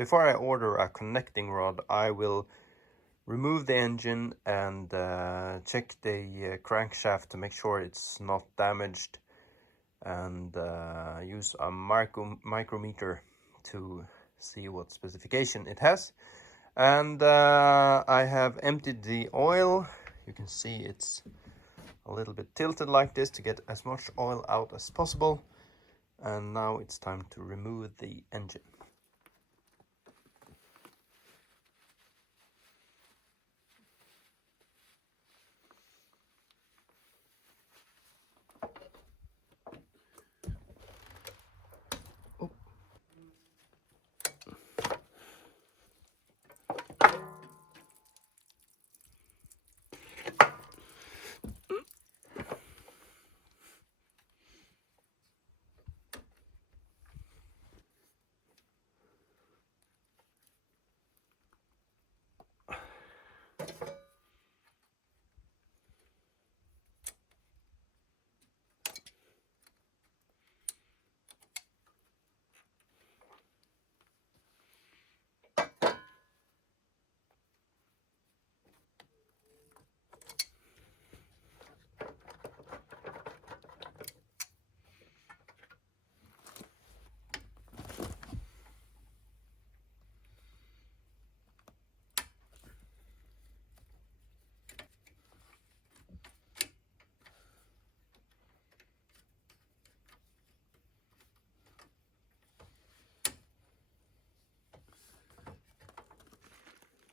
before I order a connecting rod, I will remove the engine and check the crankshaft to make sure it's not damaged, and use a micrometer to see what specification it has. And I have emptied the oil. You can see it's a little bit tilted like this to get as much oil out as possible. And now it's time to remove the engine.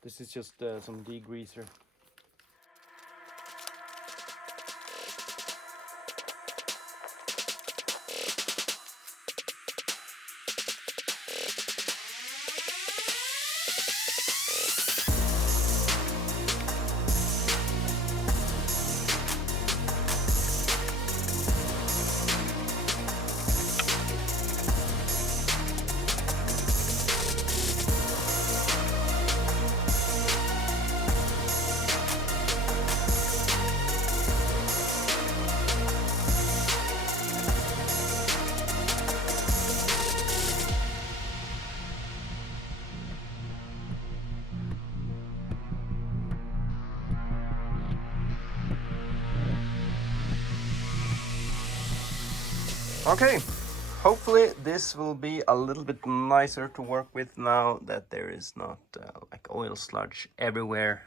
This is just some degreaser. Okay, hopefully this will be a little bit nicer to work with now that there is not like oil sludge everywhere.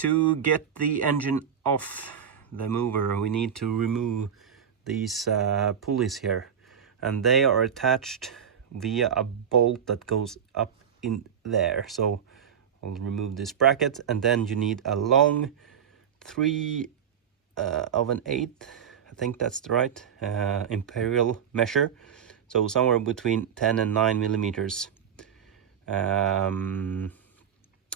To get the engine off the mover, we need to remove these pulleys here, and they are attached via a bolt that goes up in there. So I'll remove this bracket, and then you need a long 3 1/8, I think that's the right imperial measure, so somewhere between 10 and 9 millimeters.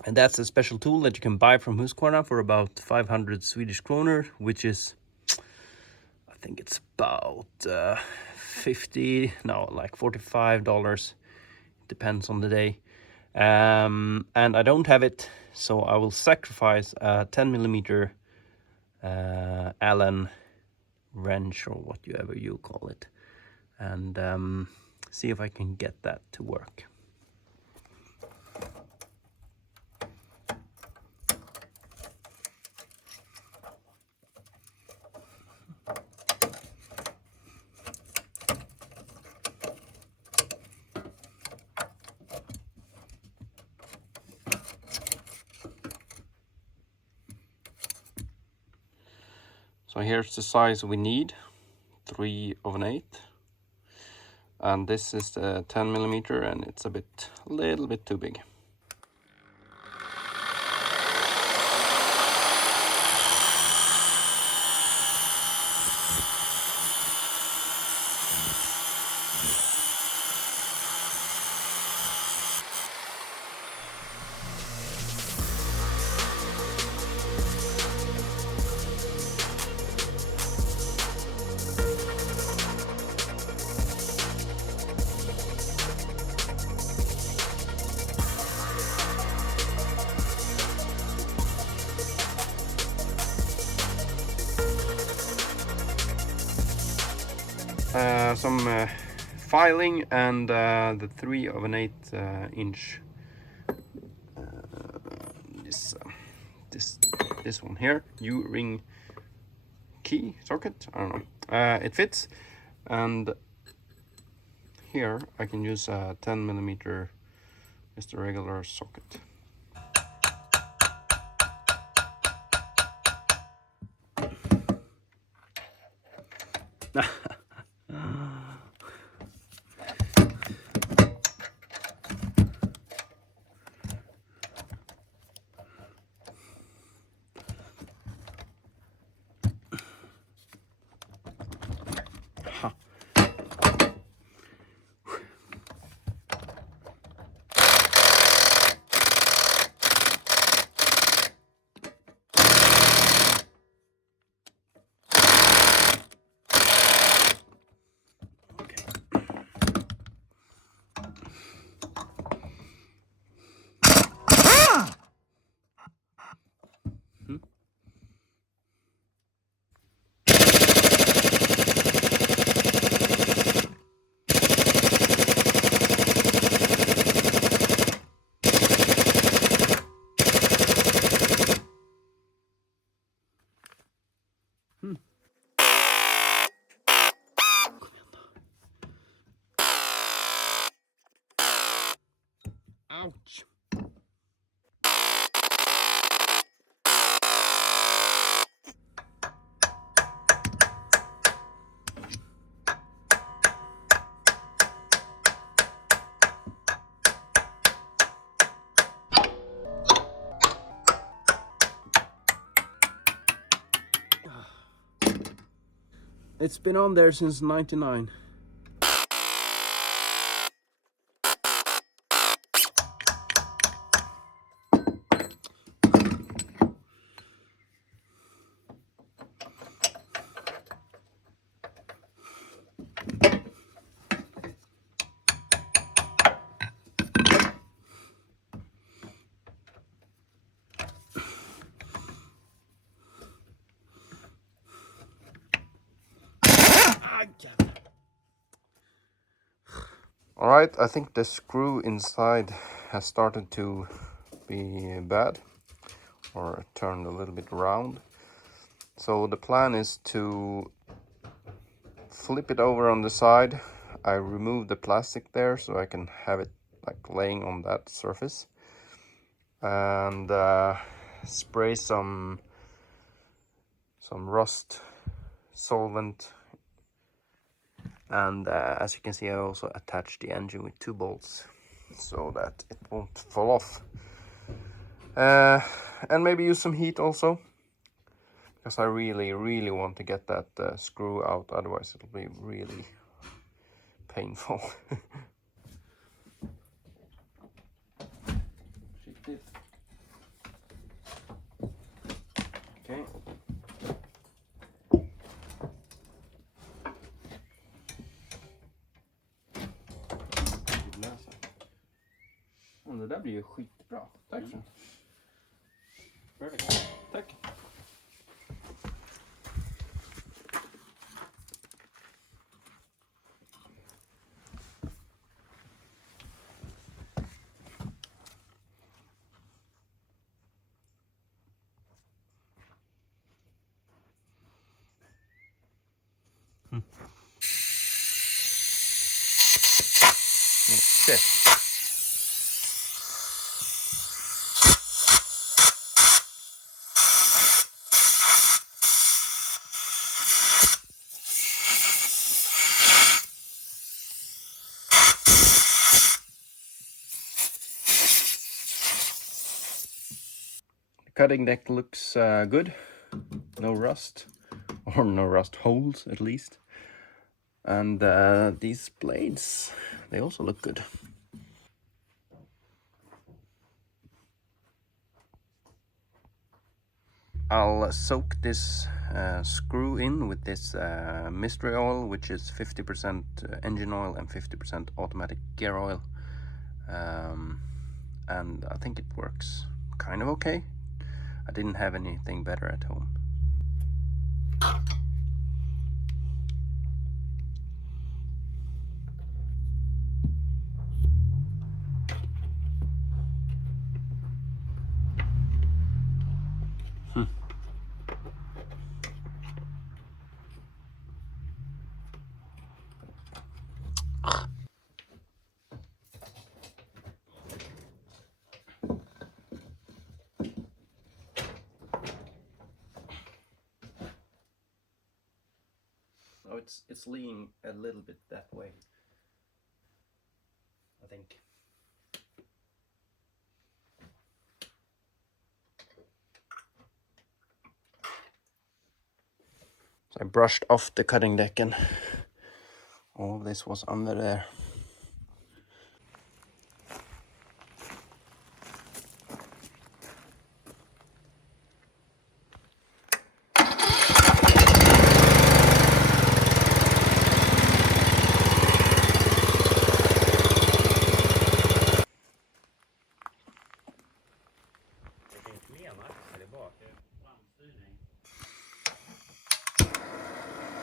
And that's a special tool that you can buy from Husqvarna for about 500 Swedish kroner, which is, I think it's about like $45. Depends on the day. And I don't have it, so I will sacrifice a 10 millimeter Allen wrench, or whatever you call it, and see if I can get that to work. So here's the size we need, 3 1/8, and this is the 10 millimeter, and it's a little bit too big. Some filing, and the 3 1/8 inch this one here, U-ring key socket, I don't know, it fits. And here I can use a 10 millimeter, just a regular socket. Ouch. It's been on there since '99. Alright, I think the screw inside has started to be bad, or turned a little bit round. So the plan is to flip it over on the side. I remove the plastic there so I can have it like laying on that surface. And spray some rust solvent, and as you can see, I also attached the engine with 2 bolts so that it won't fall off, and maybe use some heat also, because I really want to get that screw out, otherwise it'll be really painful. Okay. Det där blir ju skitbra. Tack så. Perfect. Tack. Okay. The cutting deck looks good. No rust, or no rust holes at least. And these blades, they also look good. I'll soak this screw in with this mystery oil, which is 50% engine oil and 50% automatic gear oil. And I think it works kind of okay. I didn't have anything better at home. Oh, it's leaning a little bit that way, I think. So I brushed off the cutting deck and all of this was under there.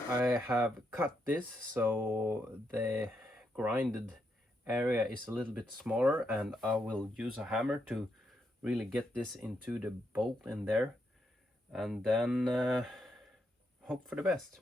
I have cut this so the grinded area is a little bit smaller, and I will use a hammer to really get this into the bolt in there, and then hope for the best.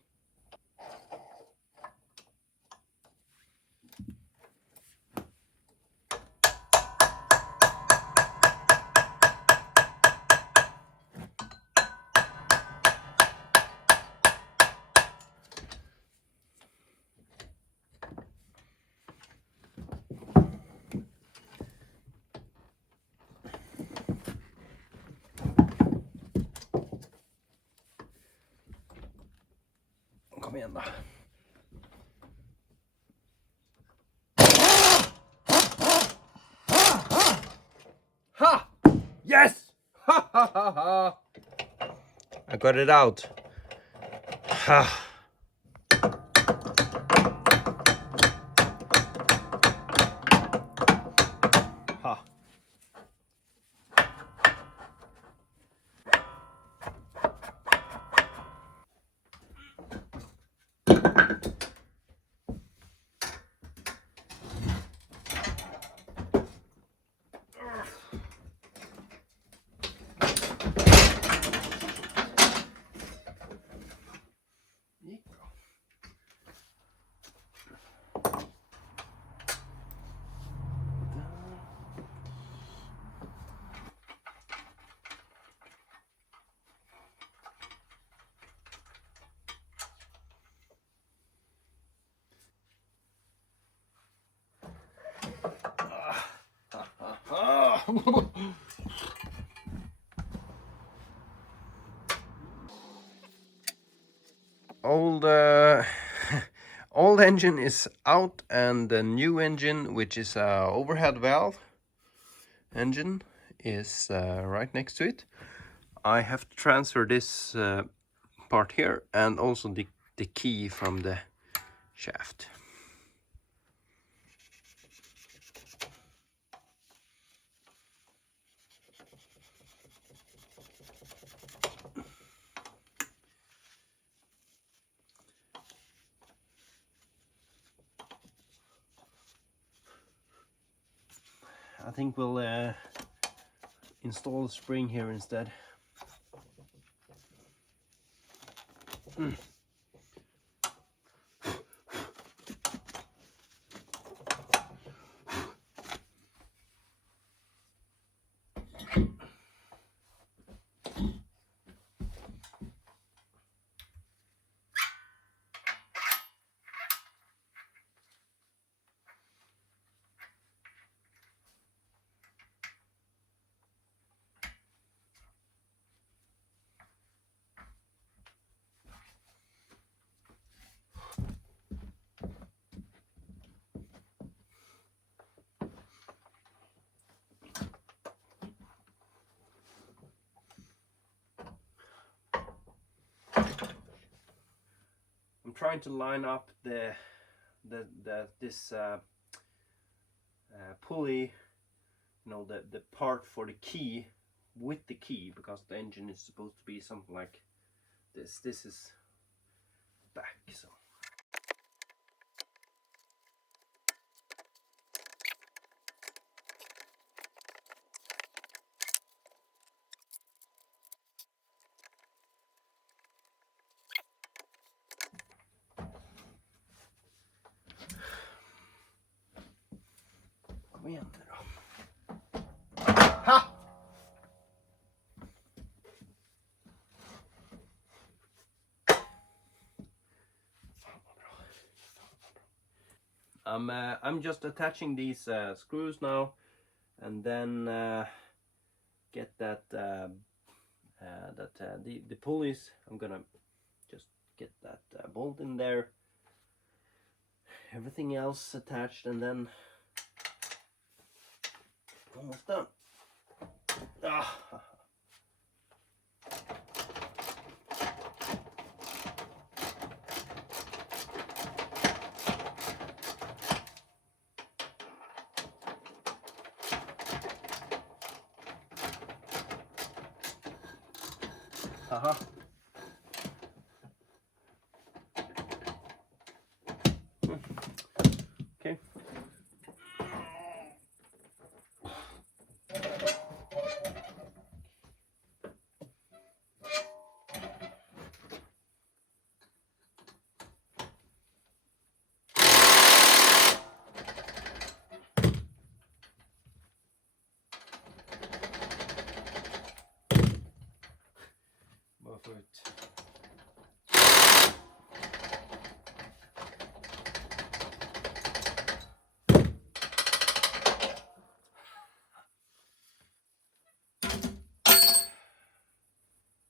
Kom igen då. Ha! Yes! Ha ha ha ha! I got it out. Ha! Ha! Old old engine is out, and the new engine, which is a overhead valve engine, is right next to it. I have to transfer this part here and also the key from the shaft. I think we'll install the spring here instead. I'm trying to line up this pulley, you know, the part for the key with the key, because the engine is supposed to be something like this. This is back, so. Kom igen nu då. Ha! I'm just attaching these screws now, and then get that the pulleys. I'm gonna just get that bolt in there, everything else attached, and then almost done. Ah. Haha. Okay. Varför ut?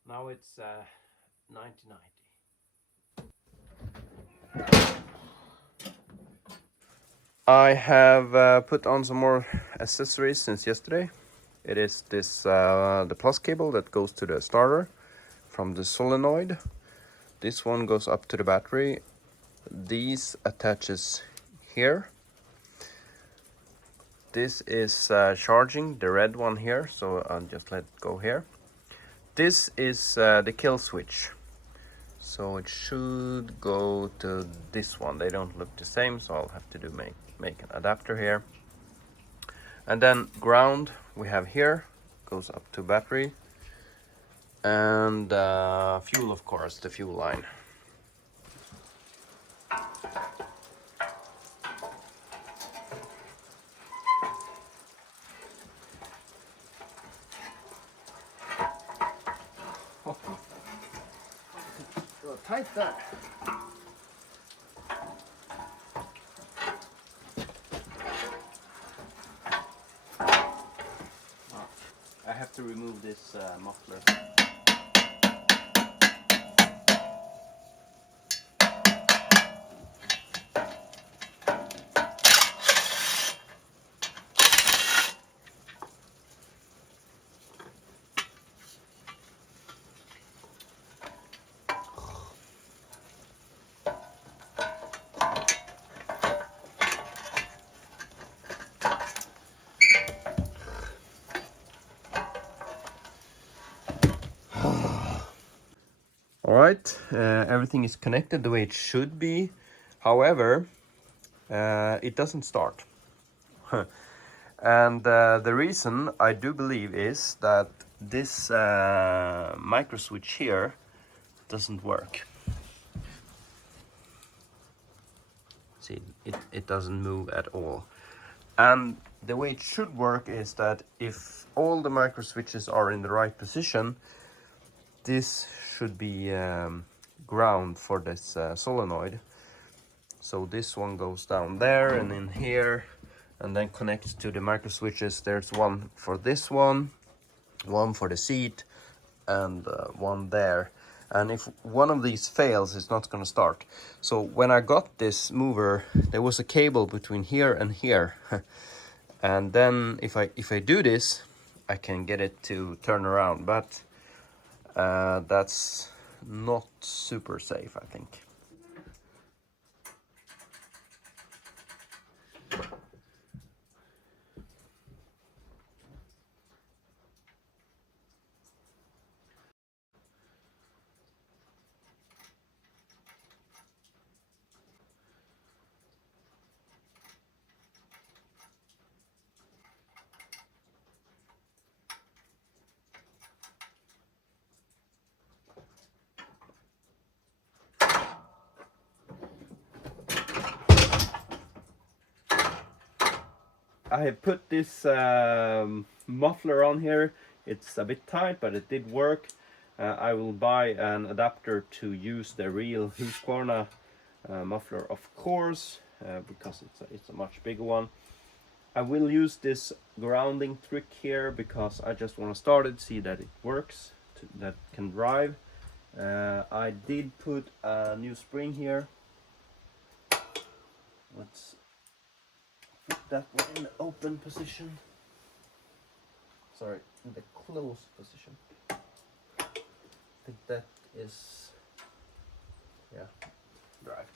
Now it's 1990. I have put on some more accessories since yesterday. It is this the plus cable that goes to the starter from the solenoid. This one goes up to the battery. These attaches here. This is charging, the red one here, so I'll just let it go here. This is the kill switch, so it should go to this one. They don't look the same, so I'll have to make an adapter here. And then ground we have here, goes up to battery, and fuel, of course, the fuel line. Tight that. to remove this muffler. Alright, everything is connected the way it should be. However, it doesn't start. And the reason I do believe is that this microswitch here doesn't work. See, it doesn't move at all. And the way it should work is that if all the microswitches are in the right position, this should be ground for this solenoid. So this one goes down there and in here, and then connects to the microswitches. There's one for this one for the seat, and one there. And if one of these fails, it's not going to start. So when I got this mover, there was a cable between here and here. And then if I do this, I can get it to turn around, but that's not super safe, I think. I have put this muffler on here. It's a bit tight, but it did work. I will buy an adapter to use the real Husqvarna muffler, of course, because it's a much bigger one. I will use this grounding trick here because I just want to start it, see that it works, that it can drive. I did put a new spring here. Let's put that one in the open position. Sorry, in the closed position. I think that is, yeah, drive.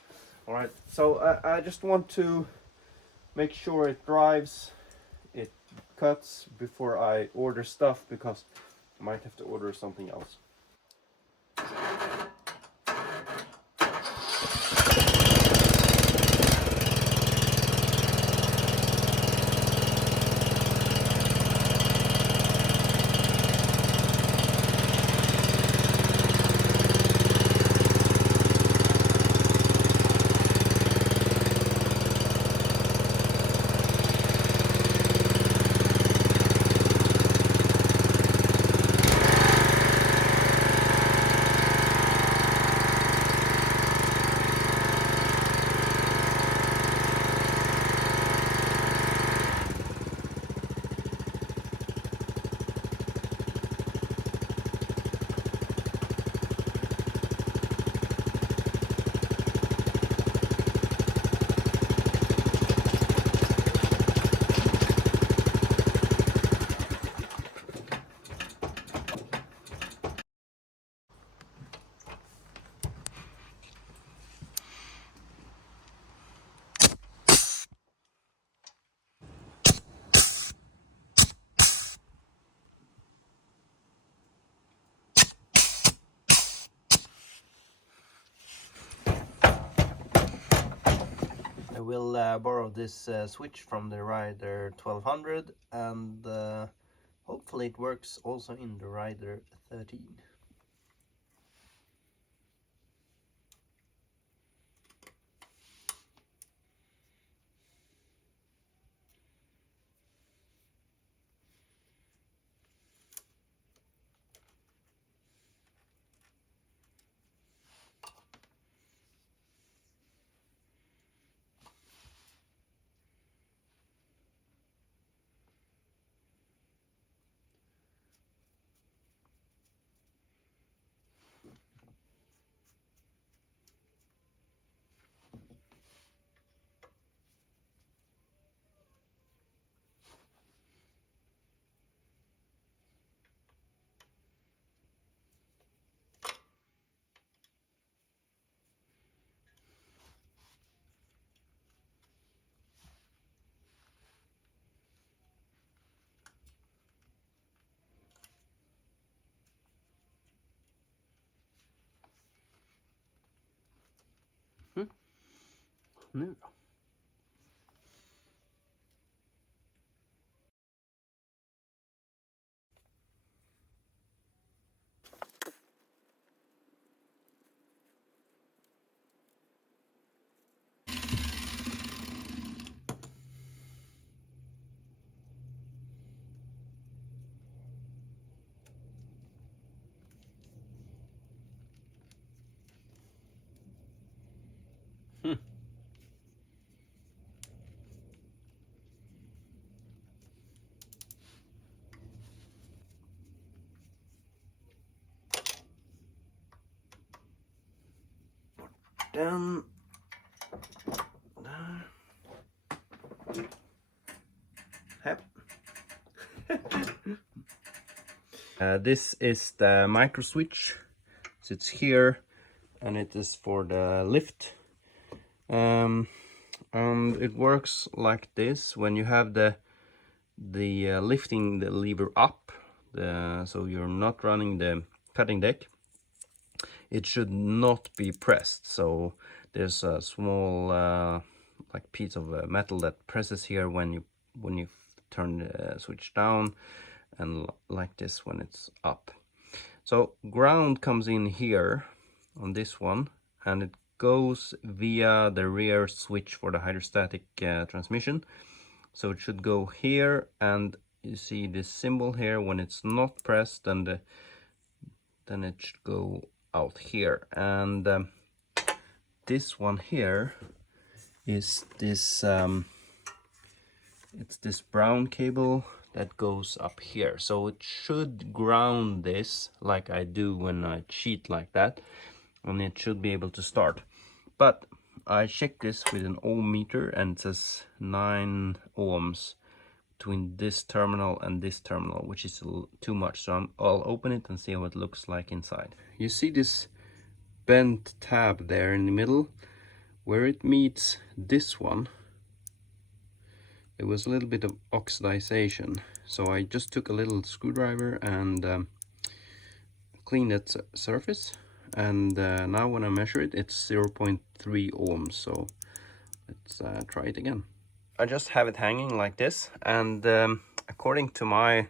All right, so I just want to make sure it drives, it cuts before I order stuff, because I might have to order something else. I will borrow this switch from the Rider 1200, and hopefully it works also in the Rider 13. nu då? Den där. Yep. This is the microswitch. Sits here, and it is for the lift. And it works like this when you have the lifting the lever up, so you're not running the cutting deck. It should not be pressed, so there's a small like piece of metal that presses here when you turn the switch down, and like this when it's up. So ground comes in here on this one, and it goes via the rear switch for the hydrostatic transmission. So it should go here, and you see this symbol here. When it's not pressed, and then it should go out here. And this one here is this it's this brown cable that goes up here, so it should ground this like I do when I cheat like that, and it should be able to start. But I checked this with an ohm meter, and it says 9 ohms between this terminal and this terminal, which is too much. So I'll open it and see how it looks like inside. You see this bent tab there in the middle where it meets this one. It was a little bit of oxidization, so I just took a little screwdriver and cleaned that surface, and now when I measure it, it's 0.3 ohms. So let's try it again. I just have it hanging like this, and according to my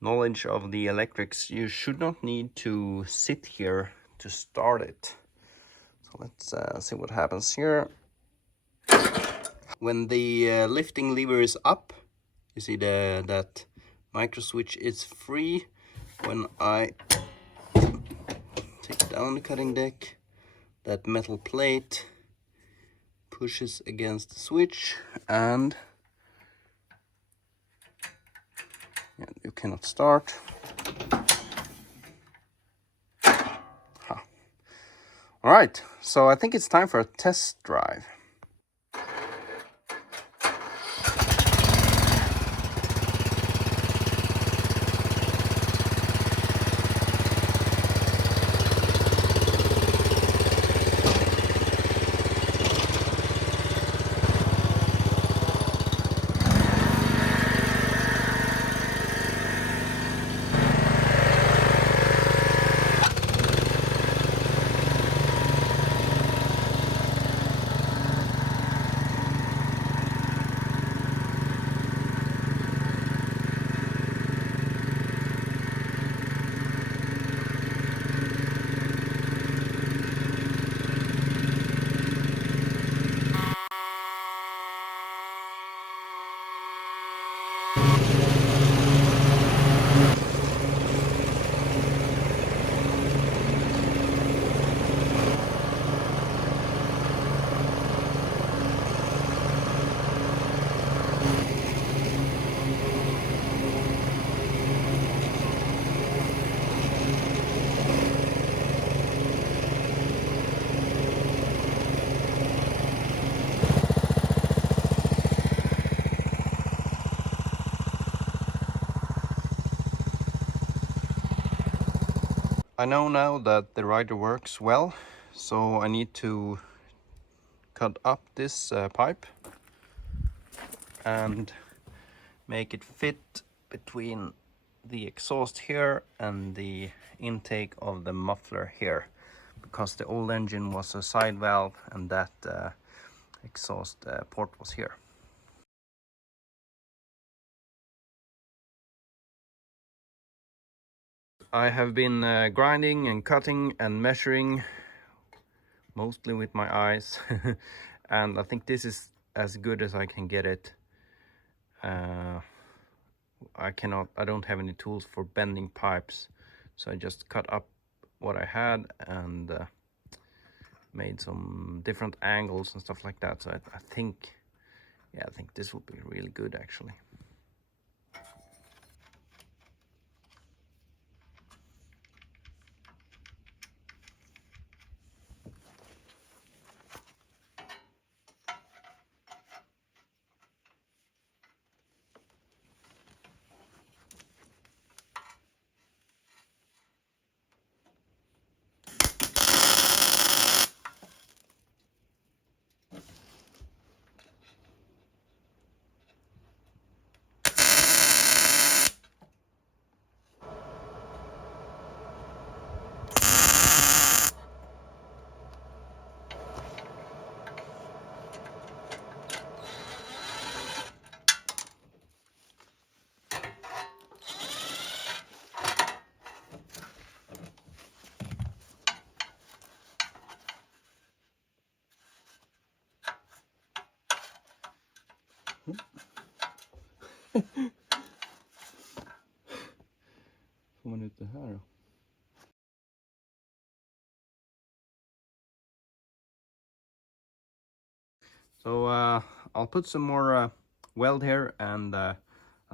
knowledge of the electrics, you should not need to sit here to start it. So let's see what happens here. When the lifting lever is up, you see that micro switch is free. When I take down the cutting deck, that metal plate pushes against the switch, and you cannot start. All right, so I think it's time for a test drive. I know now that the rider works well, so I need to cut up this pipe and make it fit between the exhaust here and the intake of the muffler here, because the old engine was a side valve, and that exhaust port was here. I have been grinding and cutting and measuring, mostly with my eyes, and I think this is as good as I can get it. I don't have any tools for bending pipes, so I just cut up what I had and made some different angles and stuff like that. So I think, yeah, I think this will be really good actually. Får man ut det här då? So I'll put some more weld here, and I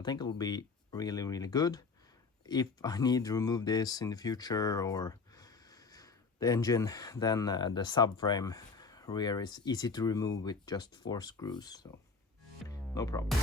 think it will be really good. If I need to remove this in the future or the engine, then the subframe rear is easy to remove with just 4 screws, so no problem.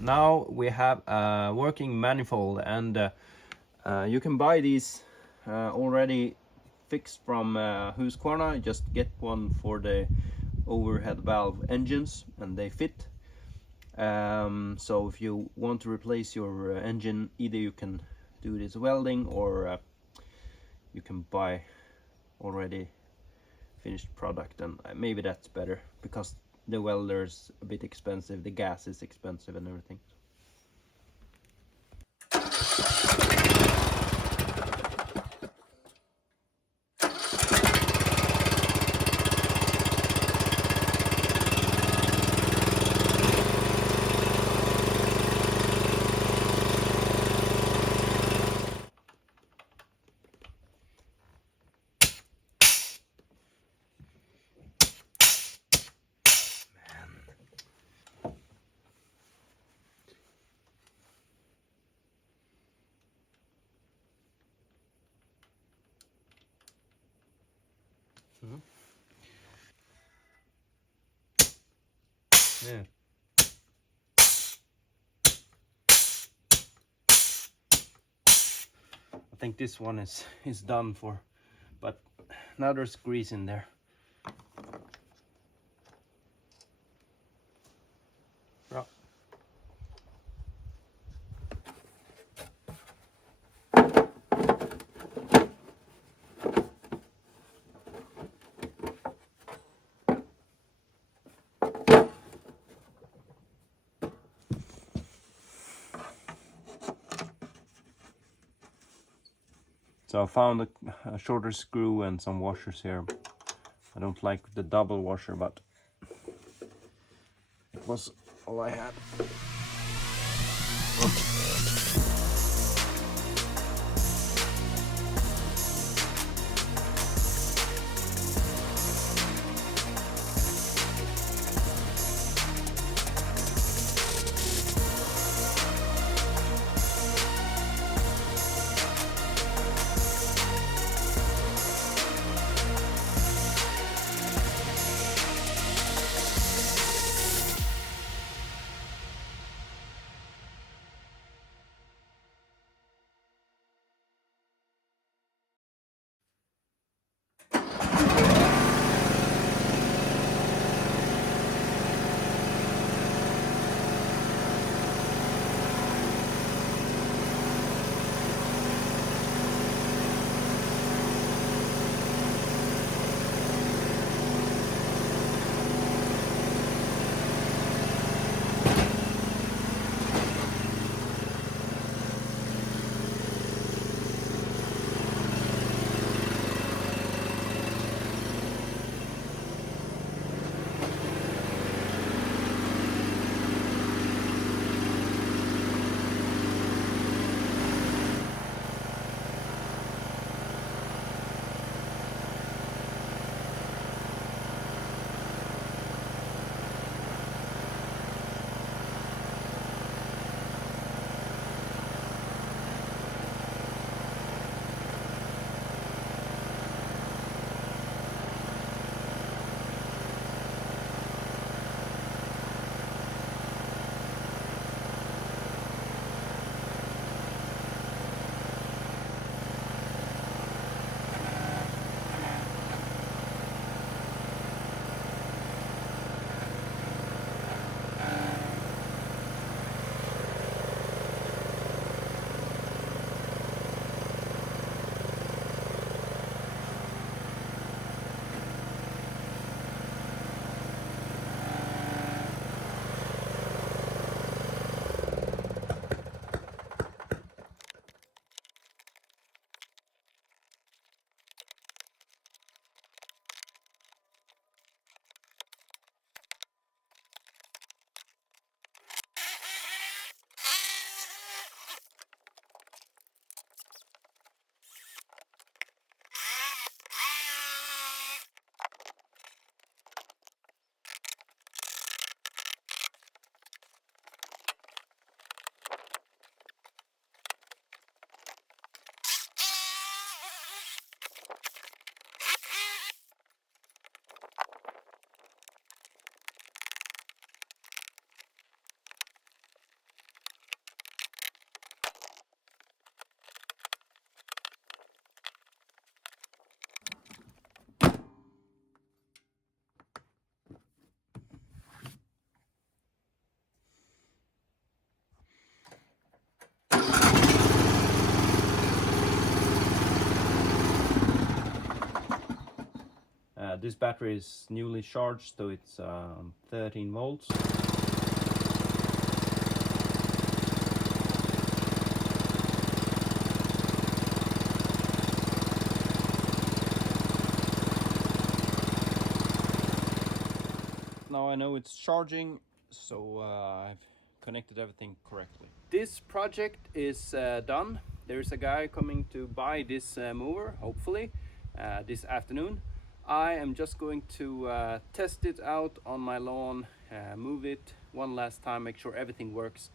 Now we have a working manifold, and you can buy these already fixed from Husqvarna. Just get one for the overhead valve engines and they fit. So if you want to replace your engine, either you can do this welding or you can buy already finished product, and maybe that's better because the welder's a bit expensive, the gas is expensive and everything. Yeah. I think this one is done for, but now there's grease in there. Bra. So I found a shorter screw and some washers here. I don't like the double washer, but it was all I had. This battery is newly charged, so it's 13 volts. Now I know it's charging, so I've connected everything correctly. This project is done. There's a guy coming to buy this mower, hopefully, this afternoon. I am just going to test it out on my lawn, move it one last time, make sure everything works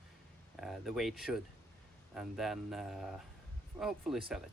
the way it should, and then hopefully sell it.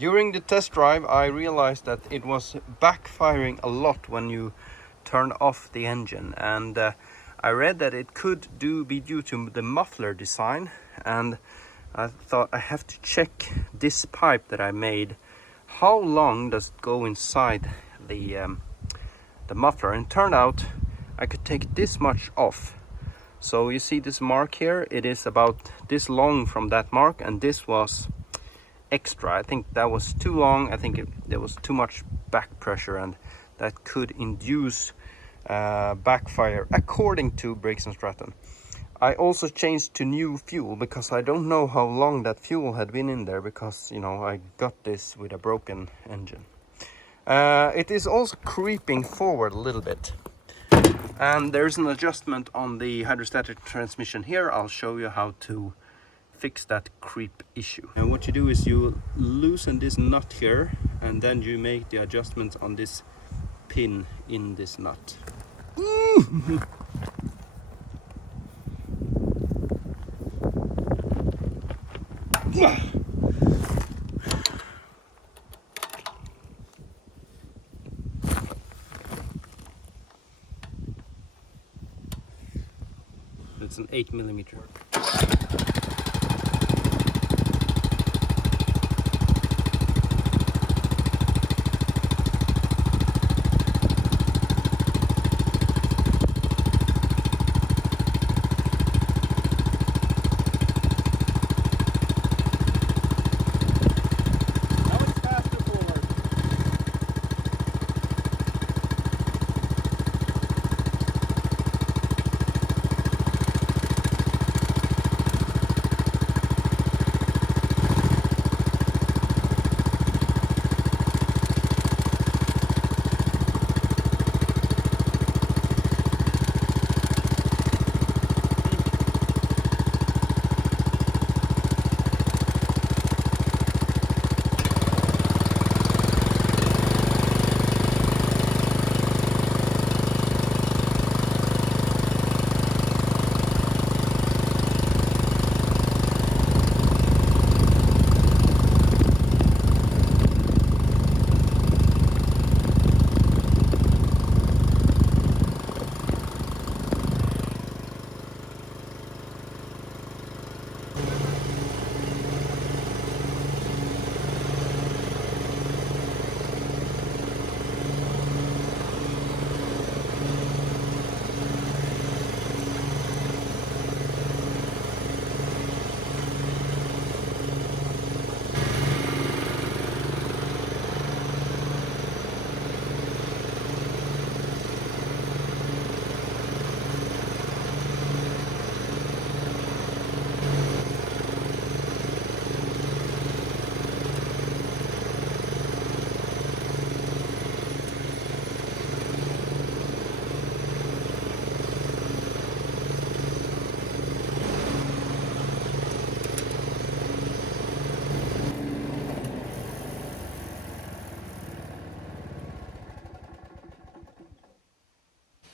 During the test drive, I realized that it was backfiring a lot when you turned off the engine, and I read that it could be due to the muffler design, and I thought I have to check this pipe that I made. How long does it go inside the muffler? And it turned out I could take this much off. So you see this mark here, it is about this long from that mark, and this was extra. I think that was too long. I think there was too much back pressure, and that could induce backfire according to Briggs & Stratton. I also changed to new fuel because I don't know how long that fuel had been in there, because you know I got this with a broken engine. It is also creeping forward a little bit, and there's an adjustment on the hydrostatic transmission here. I'll show you how to fix that creep issue. And what you do is you loosen this nut here, and then you make the adjustments on this pin in this nut. It's an 8mm.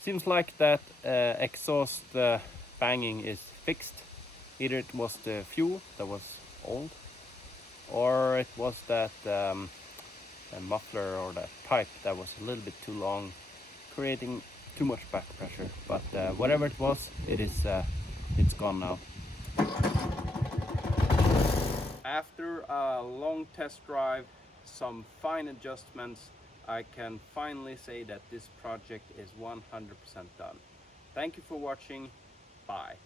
Seems like that exhaust banging is fixed. Either it was the fuel that was old, or it was that muffler or that pipe that was a little bit too long, creating too much back pressure. But whatever it was, it's gone now. After a long test drive, some fine adjustments, I can finally say that this project is 100% done. Thank you for watching. Bye.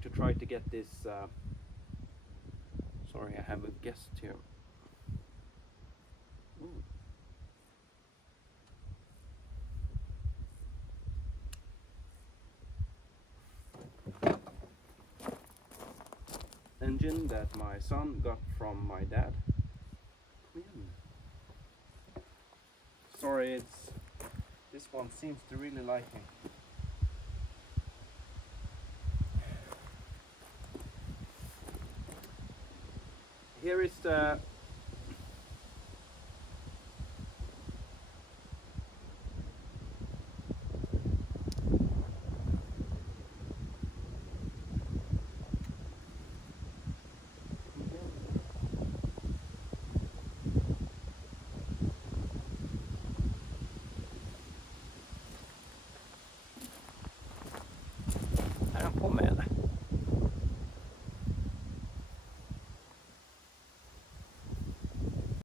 To try to get this sorry, I have a guest here. Ooh. Engine that my son got from my dad. Come in. Sorry, this one seems to really like me. here is the